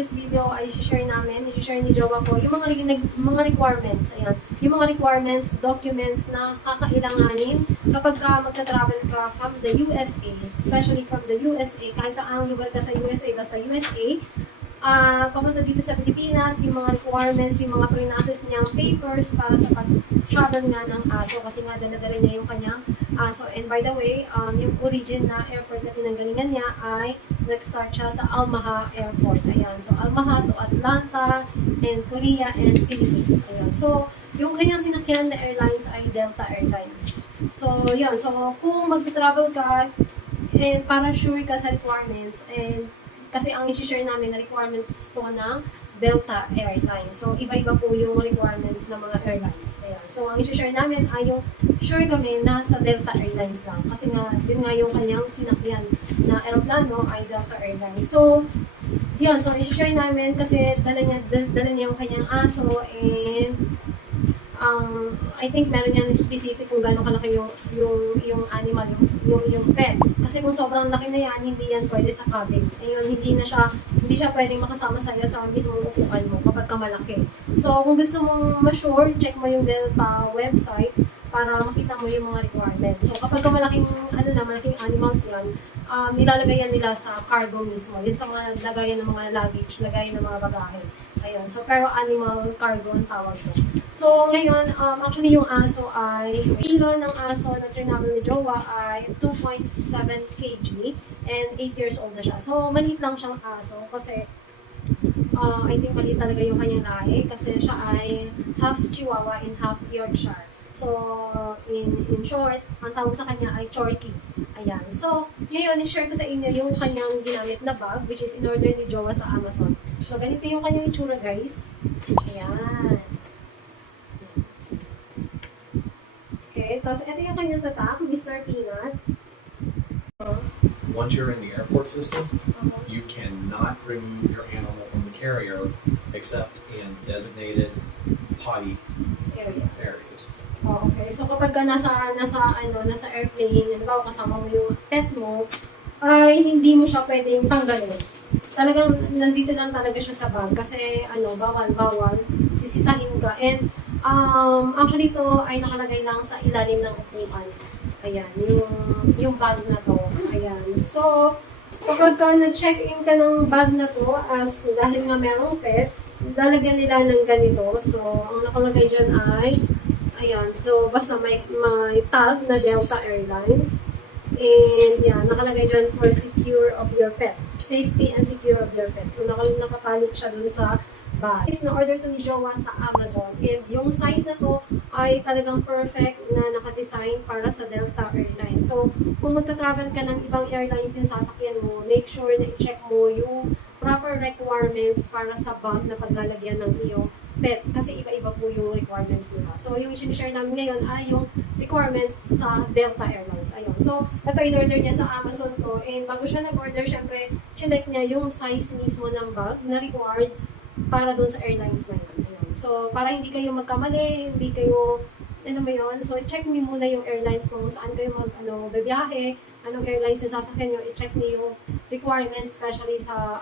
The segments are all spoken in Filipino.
this video ay i-share ni Jowa ko yung mga requirements. Ayan. Yung mga requirements, documents na kakailanganin kapag magta-travel ka from the USA, especially from the USA, kahit saan lugar ka sa USA, basta USA, papunta dito sa Pilipinas, yung mga requirements, yung mga pre-process niyang papers para sa pag-travel nga ng aso kasi nga dala-dala niya yung kanyang aso. And by the way, yung origin na airport na pinanggalingan niya ay nag-start siya sa Almaha Airport. Ayan. So, Almaha to Atlanta, and Korea, and Philippines. Ayan. So, yung kanyang sinakyan na airlines ay Delta Airlines. So, yun. So, kung mag-travel ka, and para sure ka sa requirements, and kasi ang i-share namin na requirements to ng Delta Airlines. So, iba-iba po yung requirements ng mga airlines. Ayan. So, ang i-share namin ay yung sure kami na sa Delta Airlines lang. Kasi nga, yun nga yung kanyang sinakyan na aeroplano ay Delta Airlines. So, yun. So, i-share namin kasi dala niya yung kanyang aso and I think meron yan specific kung gano'ng kalaki yung animal, yung pet. Kasi kung sobrang laki na yan, hindi yan pwede sa cabin. Ayun, hindi siya pwedeng makasama sa'yo sa mismong upuan mo kapag ka malaki. So, kung gusto mong ma-sure, check mo yung Delta website para makita mo yung mga requirements. So, kapag ka malaking animals yan, nilalagay yan nila sa cargo mismo. Yun sa mga lagayan ng mga luggage, lagayan ng mga bagahe. Ayun. So, pero animal cargo ang tawag ko. So, ngayon, actually yung aso ay, kilo ng aso na trinable ni Jowa ay 2.7 kg and 8 years old na siya. So, maliit lang siyang aso kasi I think maliit talaga yung kanyang lahi kasi siya ay half Chihuahua and half Yorkshire. So, in short, ang tawag sa kanya ay Chorky. Ayan. So, ngayon, i-share ko sa inyo yung kanyang ginamit na bag, which is in-order ni Jowa sa Amazon. So, ganito yung kanyang itsura, guys. Ayan. Okay, tapos ito yung kanyang tatak, Mr. Peanut. Once you're in the airport system, you cannot remove your animal from the carrier except in designated potty areas. Oh, okay. So kapag ka nasa airplane, halimbawa kasama mo yung pet mo, ay hindi mo siya pwedeng tanggalin. Talagang nandito lang talaga siya sa bag kasi bawal, sisitahin ka. And actually ito ay nakalagay lang sa ilalim ng upuan. Ayan, yung bag na to. Ayan. So, kapag ka nag-check-in ka ng bag na to, as dahil nga merong pet, lalagyan nila ng ganito. So, ang nakalagay dyan ay ayan, so basta may tag na Delta Airlines. And yan, nakalagay dyan for secure of your pet. Safety and secure of your pet. So nakapalik siya dun sa bag. Is na-order to ni Jowa sa Amazon. And yung size na to ay talagang perfect na nakadesign para sa Delta Airlines. So kung magta-travel ka ng ibang airlines yung sasakyan mo, make sure na i-check mo yung proper requirements para sa bag na paglalagyan ng iyong pet. Kasi iba-iba po yung requirements nila. So, yung i-share namin ngayon ay yung requirements sa Delta Airlines. Ayun. So, ito in-order niya sa Amazon to. And bago siya nag-order, syempre, chinek niya yung size mismo ng bag na required para doon sa airlines na yun. Ayun. So, para hindi kayo magkamali, hindi kayo, so, i-check niyo muna yung airlines mo, saan kayo babiyahe, anong airlines yung sasakyan nyo, i-check niyo yung requirements, especially sa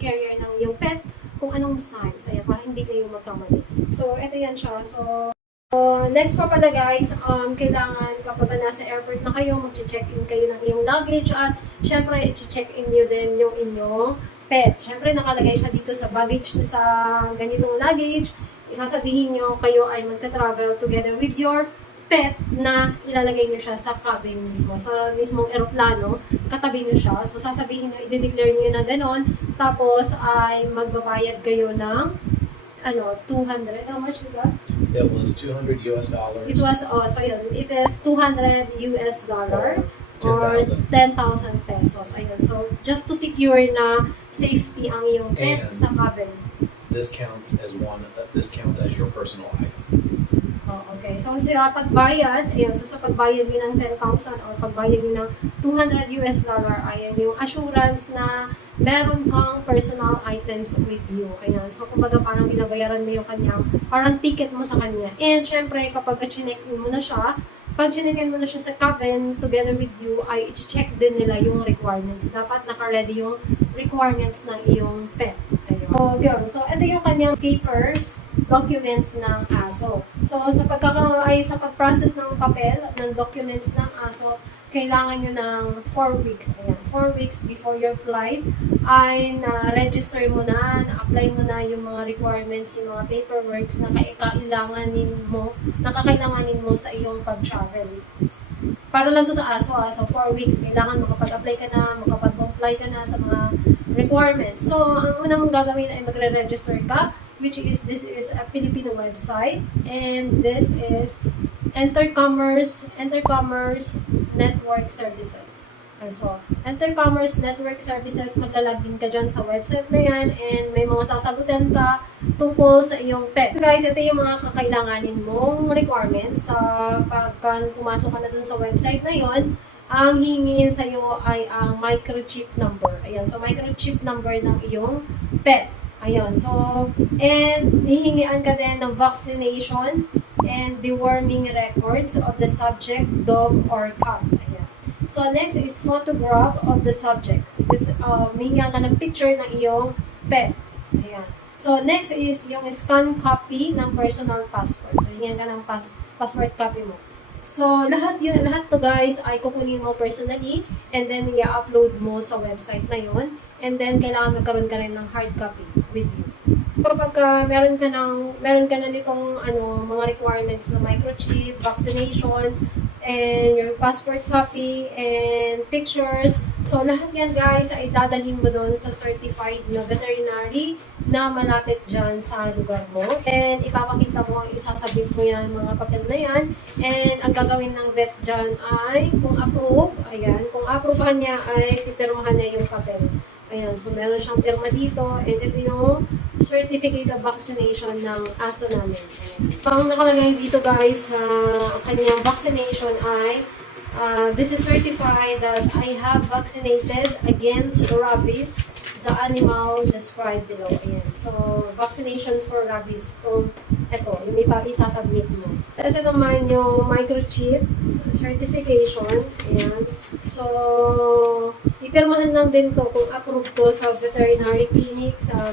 carrier ng yung pet, kung anong size, ayan, para hindi kayo magkamali. So, ito yan siya. So, next pa pala guys, kailangan kapag nasa airport na kayo, mag-check-in kayo ng iyong luggage at syempre, i-check-in nyo din yung inyong pet. Syempre, nakalagay siya dito sa baggage, sa ganitong luggage. Isasabihin nyo, kayo ay magta-travel together with your pet na ilalagay nyo siya sa cabin mismo. So, mismong aeroplano, katabi nyo siya. So, sasabihin nyo, i-declare nyo na gano'n. Tapos, ay magbabayad kayo ng 200. How much is that? It was $200 US. It was, so yun. It is $200 US or 10,000 pesos. Ayun. So, just to secure na safety ang iyong pet sa cabin. This counts as your personal item. Oh, okay. So, sa pagbayad, ayan, so sa pagbayad din ng 10,000 or pagbayad din ng $200 US, ayan, yung assurance na meron kang personal items with you. Ayan. So, kumbaga parang binabayaran mo yung kanyang, parang ticket mo sa kanya. And, syempre, kapag chinek mo na siya, pag chinekin mo na siya sa cabin together with you, ay i-check din nila yung requirements. Dapat naka-ready yung requirements ng iyong pet. Ayun. So, yun. So, ito yung kanyang papers, documents ng aso. So, sa pag-process ng papel, ng documents ng aso, kailangan nyo ng 4 weeks. Ayan, 4 weeks before your flight ay na-register mo na, na-apply mo na yung mga requirements, yung mga paperworks na nakakailanganin mo sa iyong pag-travel. Para lang to sa aso, so 4 weeks, kailangan makapag-apply ka na, makapag-comply ka na sa mga requirements. So, ang una mong gagawin ay magre-register ka, which is, this is a Filipino website, and this is Intercommerce Network Services. So, Intercommerce Network Services, maglalagin ka dyan sa website na yan, and may mga sasagutin ka tungkol sa iyong pet. So guys, ito yung mga kakailanganin mong requirements sa pagka pumasok ka na dun sa website na yon. Ang hihingin sa iyo ay ang microchip number. Ayan, so microchip number ng iyong pet. Ayan, so, and hihingian ka din ng vaccination and deworming records of the subject, dog or cat. Ayan. So, next is photograph of the subject. Hihingian ka ng picture ng iyong pet. Ayan. So, next is yung scan copy ng personal passport. So, hihingian ka ng passport copy mo. So, lahat to guys ay kukunin mo personally and then i-upload mo sa website na yon. And then, kailangan magkaroon ka rin ng hard copy with you. Kapag meron ka na nitong mga requirements na microchip, vaccination, and your passport copy, and pictures. So, lahat yan guys ay dadalhin mo doon sa certified na veterinary na malapit dyan sa lugar mo. And ipapakita mo, isasabit mo yan, mga papel na yan. And ang gagawin ng vet dyan ay, kung approvehan niya ay pipirmahan niya yung papel. Ayan, so meron siyang pirma dito, and ito yung certificate of vaccination ng aso namin. Ayan. So, ang nakalagay dito guys, kanyang vaccination ay, this is certified that I have vaccinated against rabies the animal described below. Ayan. So, vaccination for rabies. Ito, yung isasubmit mo. Ito naman yung microchip certification. Ayan. So, ipirmahan lang din to kung approved to sa veterinary clinic, sa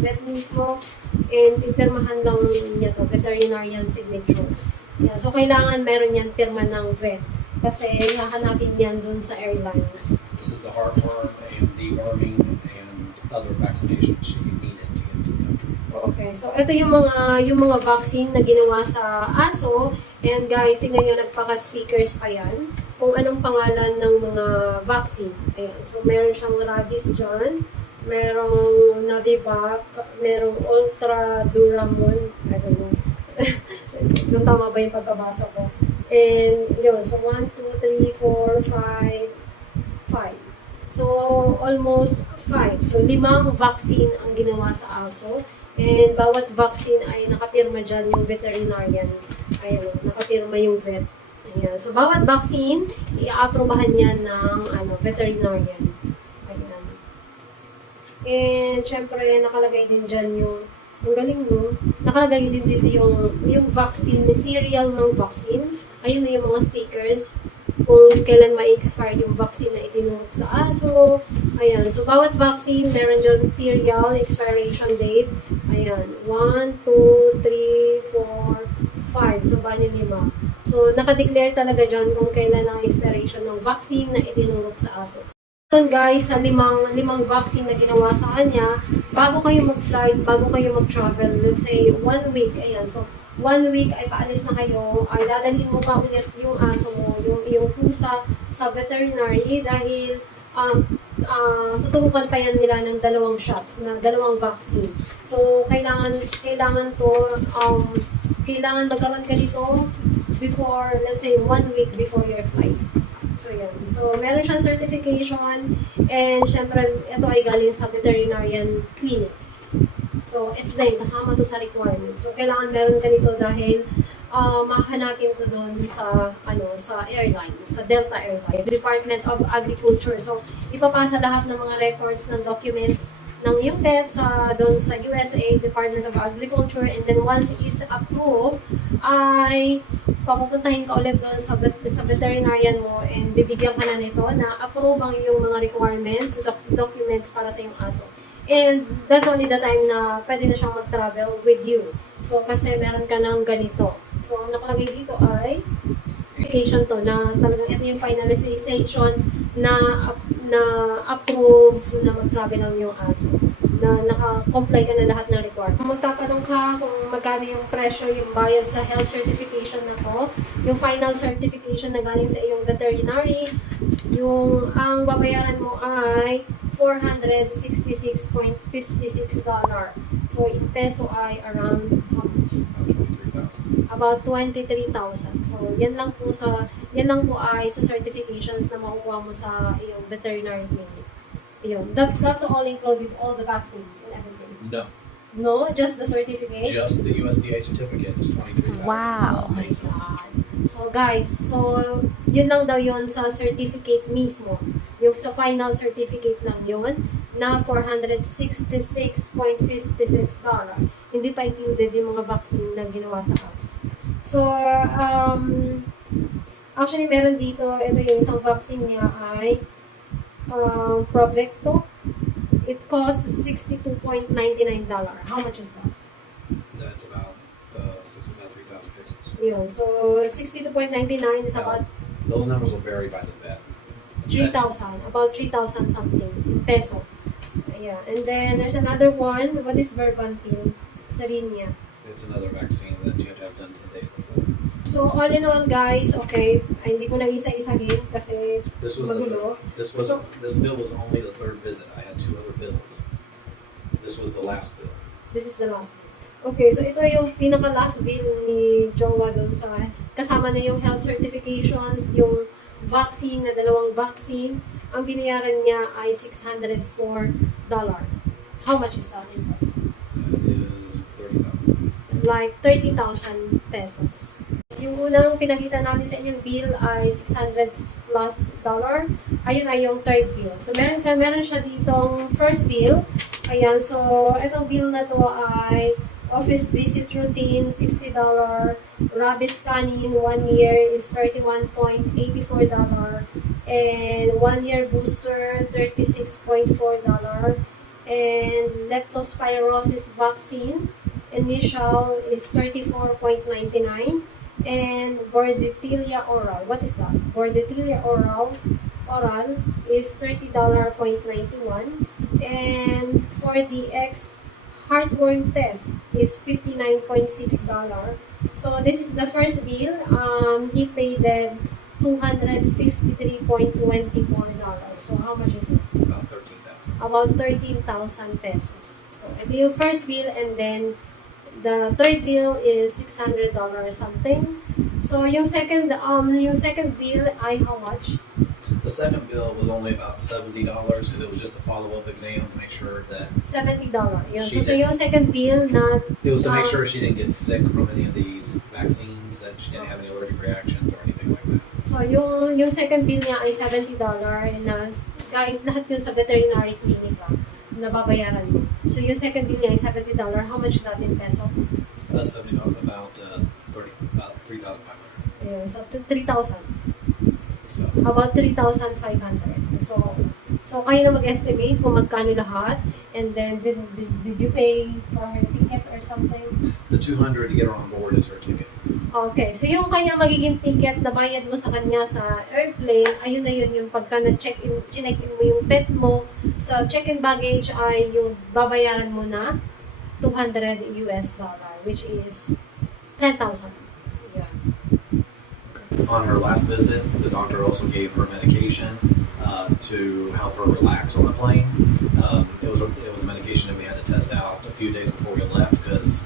vet mismo, and ipirmahan lang niya to, veterinarian signature. Yeah, so, kailangan meron yan pirma ng vet kasi hahanapin yan dun sa airlines. This is the heartworm and deworming and other vaccinations you needed to get to the country. Okay, so ito yung mga vaccine na ginawa sa aso. And guys, tingnan nyo, nagpaka-stickers pa yan kung anong pangalan ng mga vaccine. Ayan, so meron siyang rabies dyan, merong Nadivac, merong Ultra Duramon, I don't know. Kung tama ba yung pagkabasa ko. And yun, so 1, 2, 3, 4, 5, 5. So, almost 5. So, 5 vaccine ang ginawa sa aso. And bawat vaccine ay nakapirma dyan yung veterinarian. Ayan, nakapirma yung vet. Ayan. So, bawat vaccine, i-aprobahan niya ng veterinarian. Ayan. And, syempre, nakalagay din dyan yung galing mo. Nakalagay din dito yung vaccine, serial ng vaccine. Ayun na yung mga stickers kung kailan ma-expire yung vaccine na itinurok sa aso. Ayan. So, bawat vaccine, meron dyan serial, expiration date. Ayan. 1, 2, 3, 4, 5. So, bali 5. So, nakadeclare talaga dyan kung kailan ang expiration ng vaccine na itinurok sa aso. So, guys, sa limang vaccine na ginawa sa kanya, bago kayo mag-flight, bago kayo mag-travel, let's say, 1 week. Ayan. So, 1 week ay paalis na kayo, ay dadalhin mo pa ulit yung aso mo, yung iyong pusa sa veterinary dahil tuturukan pa yan nila ng 2 shots, na 2 vaccine. So, kailangan magkaroon ka dito before, let's say, 1 week before your flight. So, yan. So, meron siyang certification, and syempre, ito ay galing sa veterinarian clinic. So, ito din, kasama to sa requirement. So, kailangan meron ka nito dahil mahanapin to doon sa airline, sa Delta Airline, Department of Agriculture. So, ipapasa lahat ng mga records ng documents ng iyong pet doon sa USA Department of Agriculture, and then once it's approved, ay papupuntahin ka ulit doon sa veterinarian mo and bibigyan ka na nito na approve ang iyong mga requirements, documents para sa iyong aso. And that's only the time na pwede na siyang mag-travel with you. So, kasi meron ka ng ganito. So, ang nakalagay dito ay application to na talagang ito yung finalization na approve na mag-travel ang iyong aso. Na naka-comply ka na lahat ng requirements. Kung magtatanong ka kung magkano yung presyo, yung bayad sa health certification na to, yung final certification na galing sa iyong veterinary, yung ang babayaran mo ay $466.56. So, in peso ay around about 23,000. So, yan lang po ay sa certifications na makukuha mo sa iyong veterinary clinic. Yun. That's all included, all the vaccines and everything. No. No, just the certificate. Just the USDA certificate is 23,000. Wow. Oh my God. So guys, yun lang daw yun sa certificate mismo. Yung sa final certificate lang yun na $466.56. Hindi pa included yung mga vaccine na ginawa sa aso. So, actually meron dito, ito yung isang vaccine niya ay Provecto. It costs $62.99. How much is that? That's about 3,000 pesos. Yun. So, $62.99 is about Those numbers will vary by the vet. 3,000. About 3,000 something in peso. Yeah. And then, there's another one. What is Verbantin? Sarinia. It's another vaccine that you have to have done 10 days before. So, all in all, guys, okay, ay, hindi ko na isa-isahin kasi This was magulo. this bill was only the third visit. I had 2 other bills. This was the last bill. This is the last bill. Okay, so ito yung pinaka-last bill ni Jowa doon sa kasama na yung health certifications, yung vaccine na 2 vaccine. Ang binayaran niya ay $604. How much is that in peso? That is 30,000. Like 30,000 pesos. Yung unang pinakita namin sa inyong bill ay $600 plus. Ayun ay yung third bill. So, meron siya ditong first bill. Ayan, so, itong bill na to ay office visit routine, $60. Rabies scanning, 1 year is $31.84. And 1 year booster, $36.4. And leptospirosis vaccine, initial is $34.99. And Bordetella oral. What is that? Bordetella oral is $30.91. And for the heartworm test is $59.6. So this is the first bill. He paid $253.24. So how much is it? About 13,000. About 13,000 pesos. So ito yung first bill, and then the third bill is $600 something. So yung second bill ay how much? The second bill was only about $70 because it was just a follow-up exam to make sure that $70. Yun. She So did. yung second bill na it was to make sure she didn't get sick from any of these vaccines, that she didn't have any allergic reactions or anything like that. so yung second bill niya ay $70 na guys, lahat yun sa veterinary clinic na babayaran mo. So yung second bill niya ay $70. How much that in peso? $70 about 3,500. Ayun, so 3,000. So About 3,500. So kayo na mag-estimate kung magkano lahat, and then did you pay for her ticket or something? the $200 to get her on board is her ticket. Okay, so yung kanya magiging ticket na bayad mo sa kanya sa airplane, ayun na yun yung pagka na-check-in mo yung pet mo, sa check-in baggage ay yung babayaran mo na $200, which is 10,000. Yeah. On her last visit, the doctor also gave her medication to help her relax on the plane. It was a medication that we had to test out a few days before we left because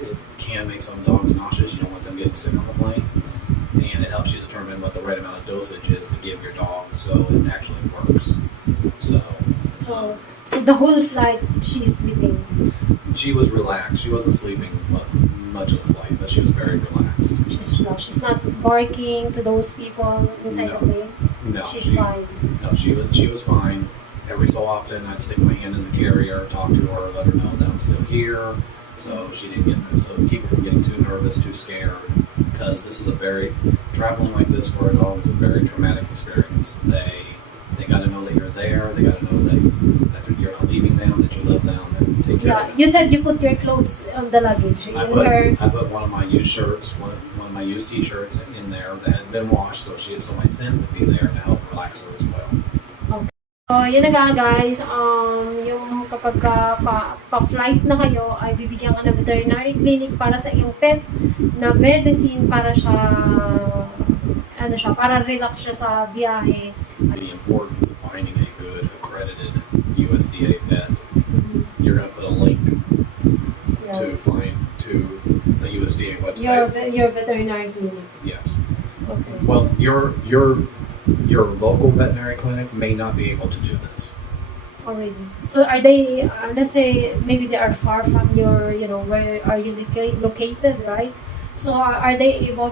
it can make some dogs nauseous. You don't want them getting sick on the plane, and it helps you determine what the right amount of dosage is to give your dog, so it actually works. So the whole flight, she's sleeping. She was relaxed. She wasn't sleeping much of the flight, but she was very relaxed. She's not barking to those people inside No. the plane. No, She's fine. No, she was fine. every so often I'd stick my hand in the carrier, talk to her, let her know that I'm still here, so she didn't keep her from getting too nervous, too scared, because this is traveling like this for a dog is a very traumatic experience. They got to know that you're there. They got to know that you're not leaving them, that you love them, and take care of them. You said you put your clothes on the luggage. I put one of my used shirts, one of my used T-shirts in there that had been washed, so my scent would be there to help relax her as well. Okay. So, yun na nga guys, yung kapag pa-flight na kayo, ay bibigyan ka ng veterinary clinic para sa iyong pet na medicine para para relax siya sa biyahe. The importance of finding a good accredited USDA vet. You're going to put a link to the USDA website. Your veterinary clinic. Yes. Okay. Well, your local veterinary clinic may not be able to do this. Already. So are they? Let's say maybe they are far from your. Where are you located, right? So are they able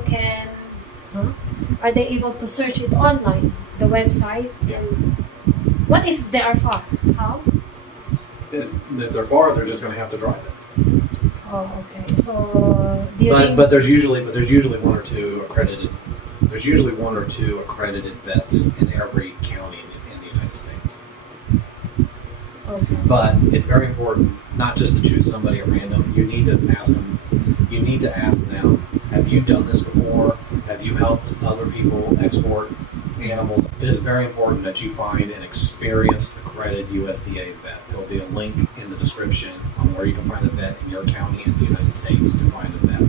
Are they able to search it online, the website? Yeah. What if they are far? How? If they're far, they're just going to have to drive it. Oh, okay. So do you think? But there's usually one or two accredited. There's usually one or two accredited vets in every county in the United States. Okay. But it's very important not just to choose somebody at random. You need to ask them. You need to ask them, have you done this before? Have you helped other people export animals? It is very important that you find an experienced, accredited USDA vet. There will be a link in the description on where you can find a vet in your county in the United States to find a vet.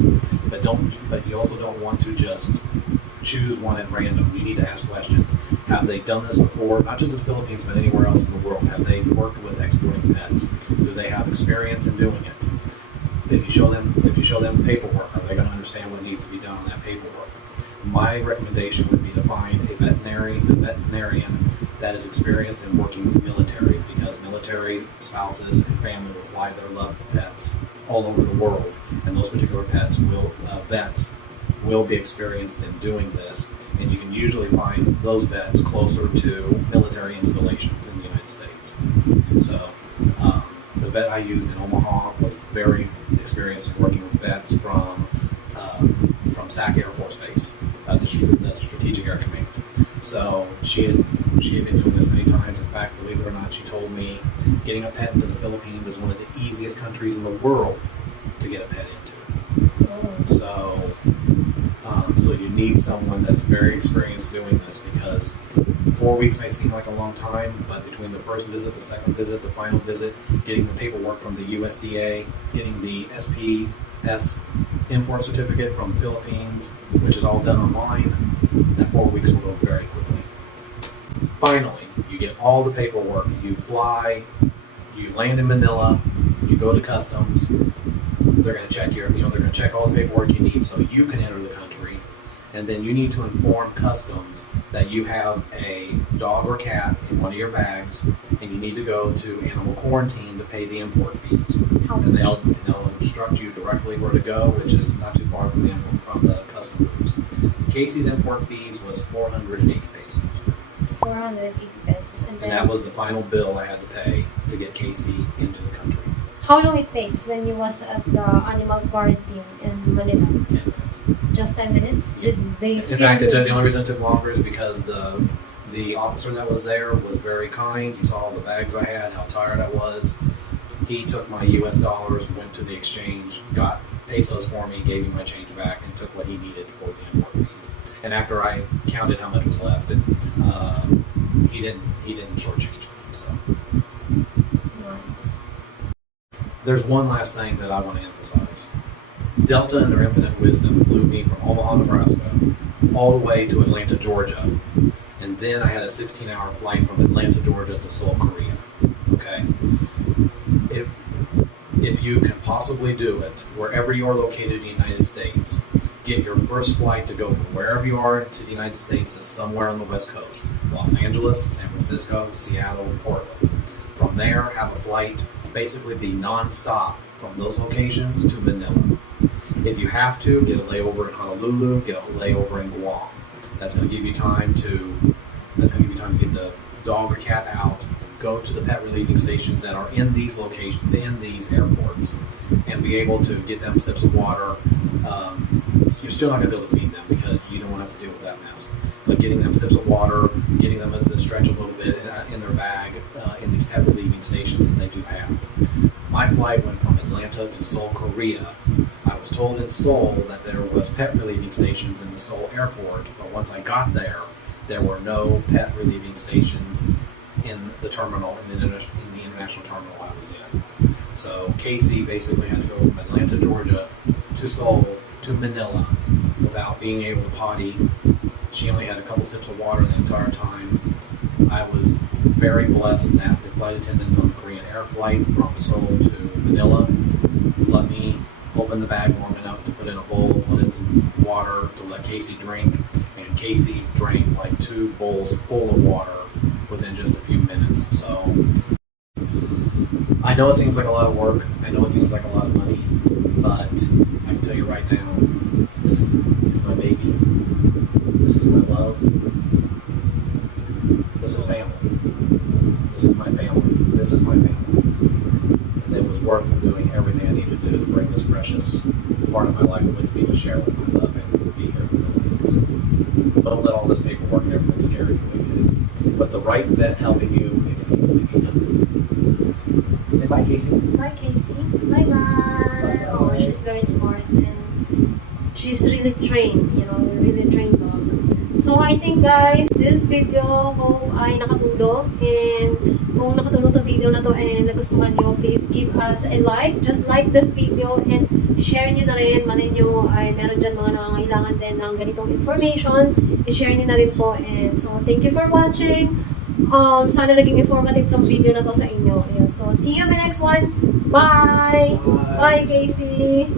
But you also don't want to just choose one at random. You need to ask questions. Have they done this before? Not just in the Philippines, but anywhere else in the world. Have they worked with exporting pets? Do they have experience in doing it? If you show them the paperwork, are they going to understand what needs to be done on that paperwork? My recommendation would be to find a veterinarian that is experienced in working with military, because military spouses and family will fly their loved pets all over the world, and those particular vets will be experienced in doing this, and you can usually find those vets closer to military installations in the United States. So the vet I used in Omaha was very experienced working with vets from SAC Air Force Base, the Strategic Air Command. So she had been doing this many times. In fact, believe it or not, she told me getting a pet into the Philippines is one of the easiest countries in the world to get a pet into. So you need someone that's very experienced doing this, because 4 weeks may seem like a long time, but between the first visit, the second visit, the final visit, getting the paperwork from the USDA, getting the SPS import certificate from the Philippines, which is all done online, that 4 weeks will go very quickly. Finally, you get all the paperwork. You fly, you land in Manila, you go to customs. They're going to check they're going to check all the paperwork you need so you can enter the country. And then you need to inform customs that you have a dog or cat in one of your bags, and you need to go to animal quarantine to pay the import fees. And they'll instruct you directly where to go, which is not too far from the custom booths. Casey's import fees was 480 pesos. 480 pesos. And that was the final bill I had to pay to get Casey into the country. How long it takes when you was at the animal quarantine in Manila? 10 minutes. Just 10 minutes? Did they In fact, the only reason it took longer is because the officer that was there was very kind. He saw all the bags I had, how tired I was. He took my US dollars, went to the exchange, got pesos for me, gave me my change back, and took what he needed for the import fees. And after I counted how much was left, he didn't shortchange me. So. Nice. There's one last thing that I want to emphasize. Delta, in their infinite wisdom, flew me from Omaha, Nebraska, all the way to Atlanta, Georgia, and then I had a 16-hour flight from Atlanta, Georgia to Seoul, Korea. Okay? If you can possibly do it, wherever you are located in the United States, get your first flight to go from wherever you are to the United States to somewhere on the West Coast. Los Angeles, San Francisco, Seattle, Portland. From there, have a flight, basically be non-stop from those locations to Manila. If you have to, get a layover in Honolulu, get a layover in Guam. That's going to give you time to get the dog or cat out, go to the pet relieving stations that are in these locations, in these airports, and be able to get them sips of water. You're still not going to be able to feed them because you don't want to have to deal with that mess. But getting them sips of water, getting them to stretch a little bit in their bag in these pet relieving stations that they do have. My flight went from Atlanta to Seoul, Korea. I was told in Seoul that there was pet relieving stations in the Seoul airport, but once I got there, there were no pet relieving stations in the terminal, in the international terminal I was in. So Casey basically had to go from Atlanta, Georgia, to Seoul, to Manila, without being able to potty. She only had a couple sips of water the entire time. I was very blessed that the flight attendants on the Korean Air flight from Seoul to Manila let me open the bag long enough to put in a bowl, put in some water to let Casey drink, and Casey drank like 2 bowls full of water within just a few minutes. So I know it seems like a lot of work, I know it seems like a lot of money, but I can tell you right now, this is my baby, this is my love, this is family, this is my family, this is my family. And it was worth doing everything I needed to do to bring this precious part of my life with me to share with my love and be here with me. So don't let all this paperwork and everything scare you. It's with the right vet helping you, it can easily be done. Say bye, Casey. Bye, Casey. Bye-bye. Oh, she's very smart and she's really trained, really trained dog. So I think guys, this video hope ay nakatulong, and kung nakatulong to video na to and nagustuhan nyo, please give us a like. Just like this video and share nyo na rin. Malay nyo ay meron dyan mga nangangailangan din ng ganitong information. I-share nyo na rin po. And so thank you for watching. Sana naging informative tong video na to sa inyo. Ayan. So see you in the next one. Bye! Bye, Casey!